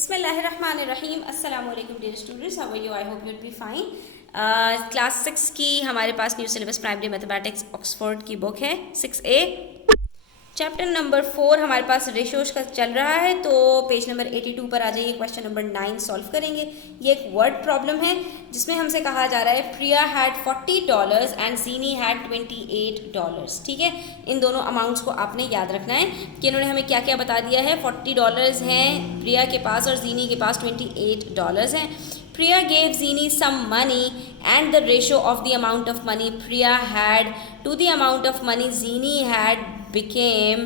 बिस्मिल्लाहिर्रहमानिर्रहीम। अस्सलाम वालेकुम dear students, how are you? I hope you will be fine. Class 6 की हमारे पास new syllabus primary mathematics Oxford की बुक है 6A। चैप्टर नंबर 4 हमारे पास रेशियोज का चल रहा है, तो पेज नंबर 82 पर आ जाइए। क्वेश्चन नंबर 9 सॉल्व करेंगे। ये एक वर्ड प्रॉब्लम है जिसमें हमसे कहा जा रहा है प्रिया हैड $40 एंड जीनी हैड $28। ठीक है, इन दोनों अमाउंट्स को आपने याद रखना है कि इन्होंने हमें क्या क्या बता दिया है। $40 हैं प्रिया के पास और जीनी के पास $28 हैं। Priya gave Zini some money and the ratio of the amount of money Priya had to the amount of money Zini had became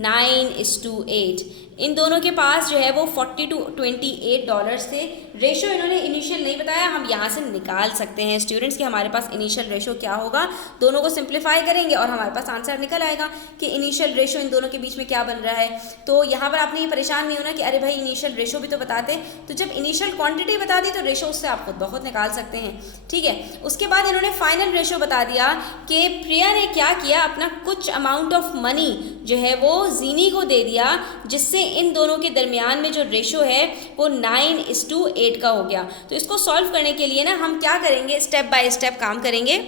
9:8। इन दोनों के पास जो है वो $40 to $28 थे। रेशो इन्होंने इनिशियल नहीं बताया, हम यहाँ से निकाल सकते हैं स्टूडेंट्स कि हमारे पास इनिशियल रेशो क्या होगा। दोनों को सिंप्लीफाई करेंगे और हमारे पास आंसर निकल आएगा कि इनिशियल रेशो इन दोनों के बीच में क्या बन रहा है। तो यहाँ पर आपने ये परेशान नहीं होना कि अरे भाई इनिशियल रेशो भी तो बताते। तो जब इनिशियल क्वांटिटी बता दी तो रेशो उससे आप खुद बहुत निकाल सकते हैं। ठीक है, उसके बाद इन्होंने फाइनल रेशो बता दिया कि प्रिया ने क्या किया, अपना कुछ अमाउंट ऑफ मनी जो है वो जीनी को दे दिया, जिससे इन दोनों के दरमियान में जो रेशो है वो 9:8 का हो गया। तो इसको सॉल्व करने के लिए ना हम क्या करेंगे, स्टेप बाय स्टेप काम करेंगे।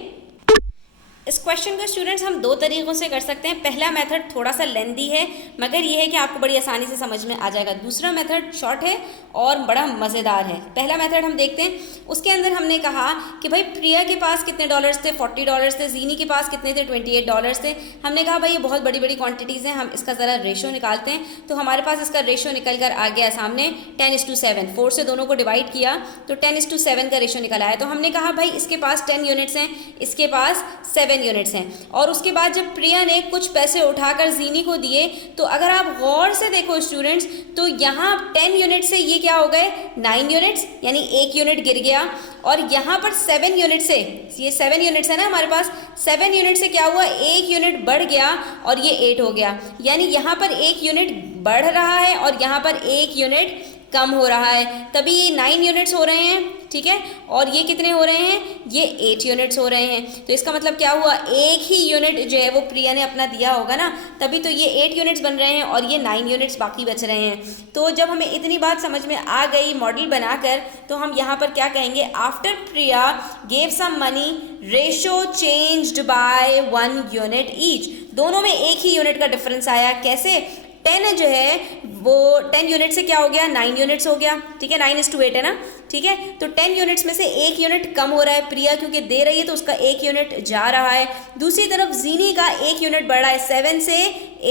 इस क्वेश्चन को स्टूडेंट्स हम दो तरीक़ों से कर सकते हैं। पहला मेथड थोड़ा सा लेंदी है, मगर यह है कि आपको बड़ी आसानी से समझ में आ जाएगा। दूसरा मेथड शॉर्ट है और बड़ा मज़ेदार है। पहला मेथड हम देखते हैं। उसके अंदर हमने कहा कि भाई प्रिया के पास कितने डॉलर्स थे, $40 थे। जीनी के पास कितने थे, $28 थे। हमने कहा भाई ये बहुत बड़ी बड़ी क्वांटिटीज़ हैं, हम इसका ज़रा रेशो निकालते हैं। तो हमारे पास इसका रेशो निकल कर आ गया सामने 10:7। 4 से दोनों को डिवाइड किया तो 10:7 का रेशो निकल आया। तो हमने कहा भाई इसके पास 10 यूनिट्स हैं, इसके पास 7 यूनिट्स हैं। और उसके बाद जब प्रिया ने कुछ पैसे उठाकर जीनी को दिए, तो अगर आप गौर से देखो स्टूडेंट्स, तो यहाँ 10 यूनिट से ये क्या हो गए 9 यूनिट्स, यानी 1 यूनिट गिर गया। और यहाँ पर 7 यूनिट से, ये 7 यूनिट्स है ना हमारे पास, 7 यूनिट से क्या हुआ, 1 यूनिट बढ़ गया और ये 8 हो गया। यानी यहाँ पर 1 यूनिट बढ़ रहा है और यहाँ पर 1 यूनिट कम हो रहा है, तभी ये 9 यूनिट्स हो रहे हैं। ठीक है, और ये कितने हो रहे हैं, ये 8 यूनिट्स हो रहे हैं। तो इसका मतलब क्या हुआ, एक ही यूनिट जो है वो प्रिया ने अपना दिया होगा ना, तभी तो ये 8 यूनिट्स बन रहे हैं और ये 9 यूनिट्स बाकी बच रहे हैं। तो जब हमें इतनी बात समझ में आ गई मॉडल बनाकर, तो हम यहाँ पर क्या कहेंगे, after Priya gave some money ratio changed by 1 unit each. दोनों में एक ही यूनिट का डिफरेंस आया। कैसे, 10 जो है वो 10 यूनिट से क्या हो गया, 9 यूनिट्स हो गया। ठीक है, 9:8 है ना। ठीक है, तो 10 यूनिट्स में से 1 यूनिट कम हो रहा है। प्रिया क्योंकि दे रही है तो उसका 1 यूनिट जा रहा है। दूसरी तरफ जीनी का 1 यूनिट बढ़ रहा है, 7 से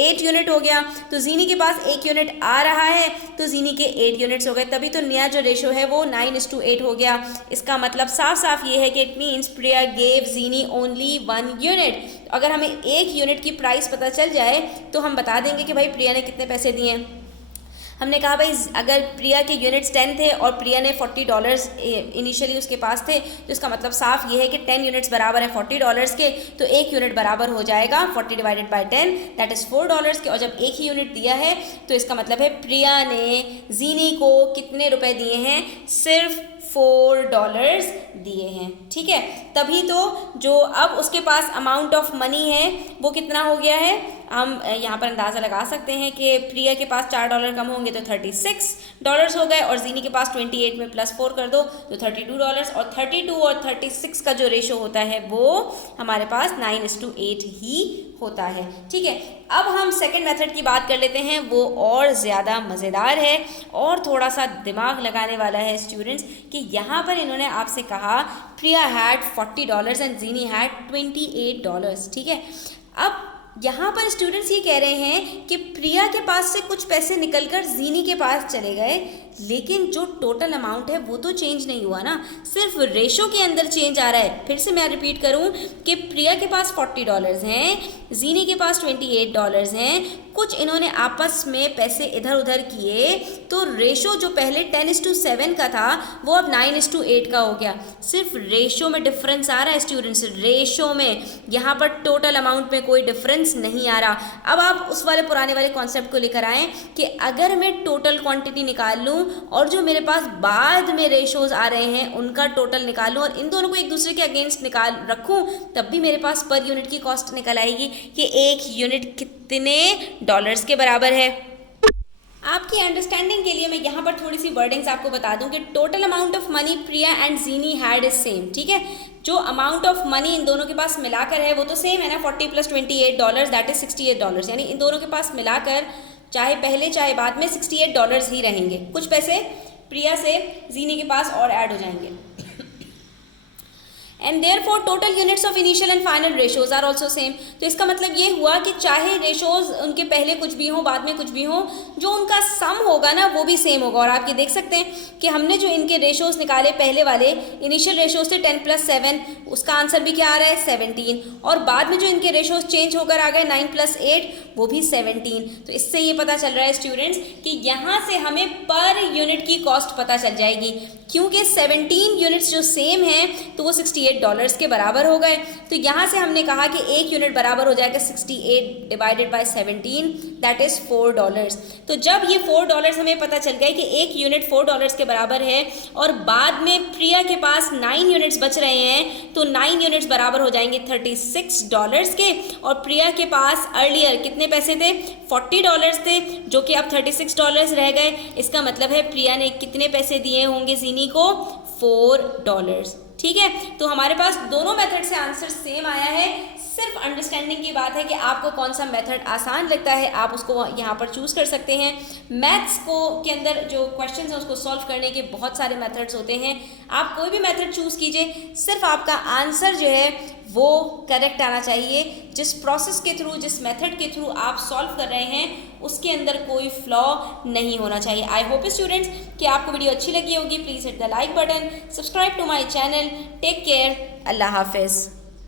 8 यूनिट हो गया। तो जीनी के पास 1 यूनिट आ रहा है, तो जीनी के 8 यूनिट्स हो गए, तभी तो नया जो रेशो है वो 9:8 हो गया। इसका मतलब साफ साफ ये है कि it means Priya gave Jini only 1 unit. अगर हमें 1 यूनिट की प्राइस पता चल जाए तो हम बता देंगे कि भाई प्रिया ने कितने पैसे दिए हैं। हमने कहा भाई अगर प्रिया के यूनिट्स 10 थे और प्रिया ने $40 इनिशियली उसके पास थे, तो इसका मतलब साफ ये है कि 10 यूनिट्स बराबर है $40 के, तो 1 यूनिट बराबर हो जाएगा 40 डिवाइडेड बाय 10, दैट इज़ $4 के। और जब एक ही यूनिट दिया है तो इसका मतलब है प्रिया ने जीनी को कितने रुपए दिए हैं, सिर्फ $4 दिए हैं। ठीक है, तभी तो जो अब उसके पास अमाउंट ऑफ मनी है वो कितना हो गया है, हम यहाँ पर अंदाज़ा लगा सकते हैं कि प्रिया के पास $4 कम होंगे तो $36 हो गए, और जीनी के पास 28 में +4 कर दो तो $32। और 32 और 36 का जो रेशो होता है वो हमारे पास 9:8 ही होता है। ठीक है, अब हम सेकंड मेथड की बात कर लेते हैं। वो और ज़्यादा मज़ेदार है और थोड़ा सा दिमाग लगाने वाला है स्टूडेंट्स, कि यहाँ पर इन्होंने आपसे कहा प्रिया हैड $40 एंड जीनी हैड $28। ठीक है, अब यहाँ पर स्टूडेंट्स ये कह रहे हैं कि प्रिया के पास से कुछ पैसे निकलकर जीनी के पास चले गए, लेकिन जो टोटल अमाउंट है वो तो चेंज नहीं हुआ ना, सिर्फ रेशो के अंदर चेंज आ रहा है। फिर से मैं रिपीट करूं कि प्रिया के पास $40 हैं, जीनी के पास $28 हैं, कुछ इन्होंने आपस में पैसे इधर उधर किए, तो रेशो जो पहले 10:7 का था वो अब 9:8 का हो गया। सिर्फ रेशो में डिफरेंस आ रहा है स्टूडेंट्स, रेशो में, यहाँ पर टोटल अमाउंट में कोई डिफरेंस नहीं आ रहा। अब आप उस वाले पुराने वाले कॉन्सेप्ट को लेकर आएँ कि अगर मैं टोटल क्वांटिटी निकाल लूँ और जो मेरे पास बाद में रेशोज आ रहे हैं उनका टोटल निकालूं और इन दोनों को एक दूसरे के अगेंस्ट निकाल रखूं, तब भी मेरे पास पर यूनिट की कॉस्ट निकल आएगी कि 1 यूनिट कितने डॉलर्स के बराबर है। आपकी अंडरस्टैंडिंग के लिए मैं यहाँ पर थोड़ी सी वर्डिंग्स आपको बता दूं कि total amount of money Priya and Jini had is same, ठीक है। जो अमाउंट ऑफ मनी इन दोनों के पास मिलाकर है वो तो सेम है ना, 40 + $28 दैट इज $68, यानी इन दोनों के पास मिलाकर चाहे पहले चाहे बाद में $68 ही रहेंगे। कुछ पैसे प्रिया से जीनी के पास और ऐड हो जाएंगे। And therefore total units of initial and final ratios are also same. तो इसका मतलब ये हुआ कि चाहे रेशोज उनके पहले कुछ भी हो बाद में कुछ भी हो, जो उनका सम होगा ना वो भी सेम होगा। और आप ये देख सकते हैं कि हमने जो इनके रेशोज निकाले पहले वाले इनिशियल रेशोज थे 10 + 7, उसका आंसर भी क्या आ रहा है 17, और बाद में जो इनके रेशोज चेंज होकर आ गए 9 + 8 वो भी 17। तो इससे ये पता चल रहा है स्टूडेंट्स कि यहाँ से हमें पर यूनिट की कॉस्ट पता चल जाएगी, क्योंकि 17 यूनिट्स जो सेम हैं तो वो $68 के बराबर हो गए। तो यहाँ से हमने कहा कि एक यूनिट बराबर हो जाएगा 68 डिवाइडेड बाय 17 दैट इज़ $4। तो जब ये $4 हमें पता चल गया कि एक यूनिट $4 के बराबर है और बाद में प्रिया के पास 9 यूनिट्स बच रहे हैं, तो 9 यूनिट्स बराबर हो जाएंगे $36 के, और प्रिया के पास अर्लियर कितने पैसे थे $40 थे जो कि अब $36 रह गए। इसका मतलब है प्रिया ने कितने पैसे दिए होंगे जीनी को $4, ठीक है। तो हमारे पास दोनों मेथड से आंसर सेम आया है, सिर्फ अंडरस्टैंडिंग की बात है कि आपको कौन सा मेथड आसान लगता है, आप उसको यहाँ पर चूज़ कर सकते हैं। मैथ्स को के अंदर जो क्वेश्चंस हैं उसको सॉल्व करने के बहुत सारे मेथड्स होते हैं, आप कोई भी मेथड चूज़ कीजिए, सिर्फ आपका आंसर जो है वो करेक्ट आना चाहिए। जिस प्रोसेस के थ्रू, जिस मेथड के थ्रू आप सॉल्व कर रहे हैं उसके अंदर कोई फ्लॉ नहीं होना चाहिए। आई होप स्टूडेंट्स कि आपको वीडियो अच्छी लगी होगी। Please hit the like button, subscribe to my channel. Take care, अल्लाह हाफिज़।